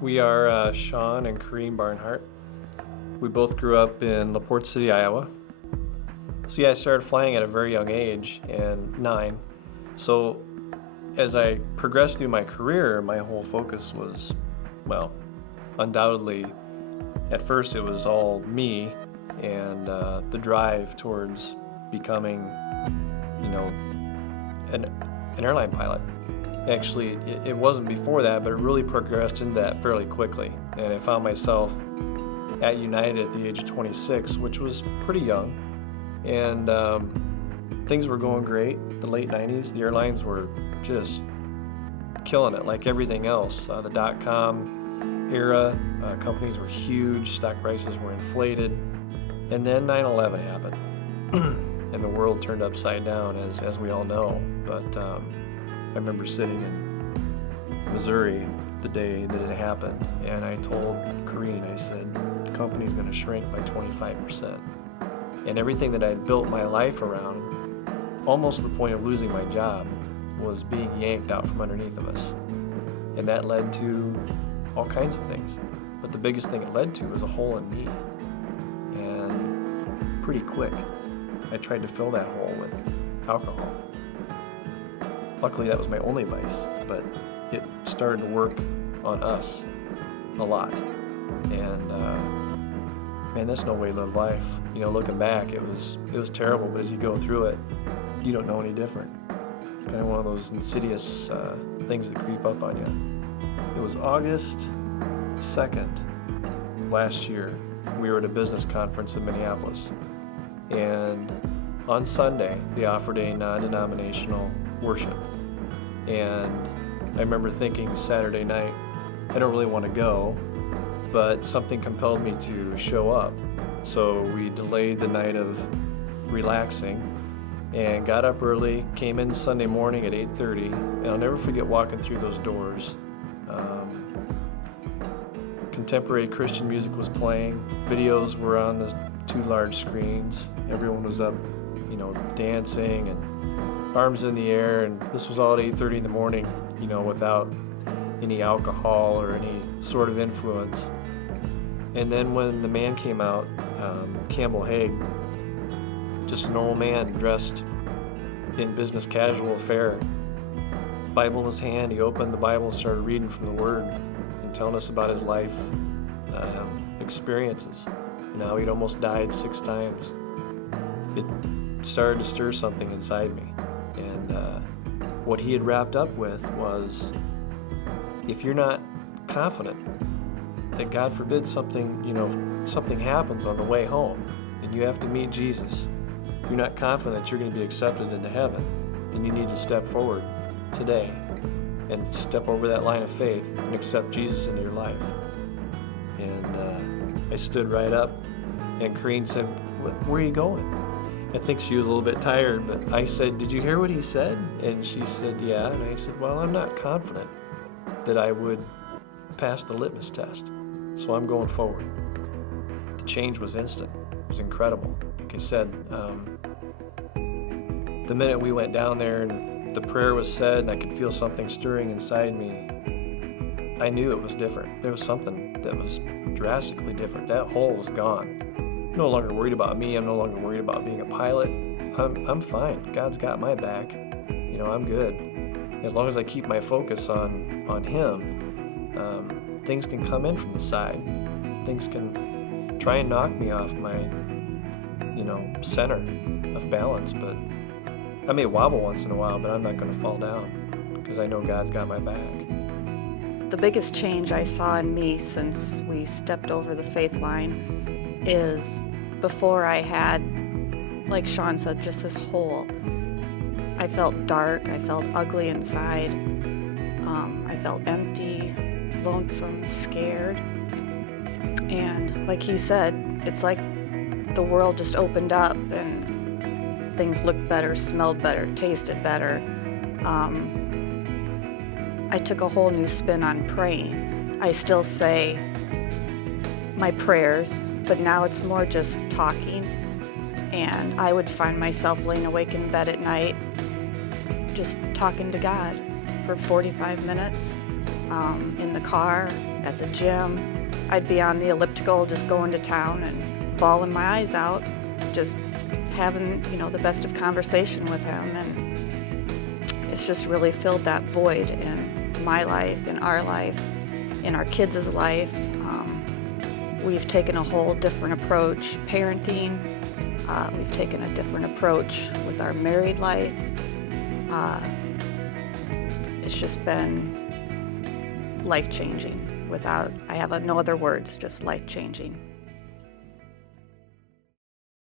We are Sean and Corrine Barnhart. We both grew up in LaPorte City, Iowa. So yeah, I started flying at a very young age, and 9. So as I progressed through my career, my whole focus was, well, undoubtedly, at first it was all me and the drive towards becoming, an airline pilot. Actually, it wasn't before that, but it really progressed into that fairly quickly. And I found myself at United at the age of 26, which was pretty young. And things were going great. The late 90s, the airlines were just killing it, like everything else. The dot-com era, companies were huge, stock prices were inflated. And then 9/11 happened. And the world turned upside down, as we all know. But I remember sitting in Missouri the day that it happened, and I told Corrine, I said, the company's going to shrink by 25%. And everything that I had built my life around, almost to the point of losing my job, was being yanked out from underneath of us. And that led to all kinds of things. But the biggest thing it led to was a hole in me. And pretty quick, I tried to fill that hole with alcohol. Luckily, that was my only vice, but it started to work on us a lot. And man, that's no way to live life. Looking back, it was terrible, but as you go through it, you don't know any different. It's kind of one of those insidious things that creep up on you. It was August 2nd last year. We were at a business conference in Minneapolis, and on Sunday, they offered a non-denominational worship. And I remember thinking Saturday night, I don't really want to go, but something compelled me to show up. So we delayed the night of relaxing and got up early, came in Sunday morning at 8:30, and I'll never forget walking through those doors. Contemporary Christian music was playing, videos were on the 2 large screens, everyone was up, dancing and arms in the air, and this was all at 8:30 in the morning, without any alcohol or any sort of influence. And then when the man came out, Campbell Hague, just an old man dressed in business casual fare, Bible in his hand, he opened the Bible and started reading from the Word and telling us about his life experiences and how he'd almost died 6 times. It started to stir something inside me. And what he had wrapped up with was, if you're not confident that, God forbid, something happens on the way home and you have to meet Jesus, if you're not confident that you're going to be accepted into heaven, then you need to step forward today and step over that line of faith and accept Jesus into your life. And I stood right up, and Corrine said, where are you going? I think she was a little bit tired, but I said, did you hear what he said? And she said, yeah. And I said, well, I'm not confident that I would pass the litmus test, so I'm going forward. The change was instant. It was incredible. Like I said, the minute we went down there and the prayer was said and I could feel something stirring inside me, I knew it was different. There was something that was drastically different. That hole was gone. I'm no longer worried about me. I'm no longer worried about being a pilot. I'm fine. God's got my back. I'm good. As long as I keep my focus on Him, things can come in from the side. Things can try and knock me off my, center of balance. But I may wobble once in a while, but I'm not going to fall down because I know God's got my back. The biggest change I saw in me since we stepped over the faith line is, before I had, like Sean said, just this hole. I felt dark, I felt ugly inside, I felt empty, lonesome, scared. And like he said, it's like the world just opened up and things looked better, smelled better, tasted better. I took a whole new spin on praying. I still say my prayers, but now it's more just talking. And I would find myself laying awake in bed at night, just talking to God for 45 minutes. in the car, at the gym. I'd be on the elliptical just going to town and bawling my eyes out, just having, the best of conversation with him. And it's just really filled that void in my life, in our life, in our kids' life. We've taken a whole different approach parenting. We've taken a different approach with our married life. It's just been life-changing. I have no other words, just life-changing.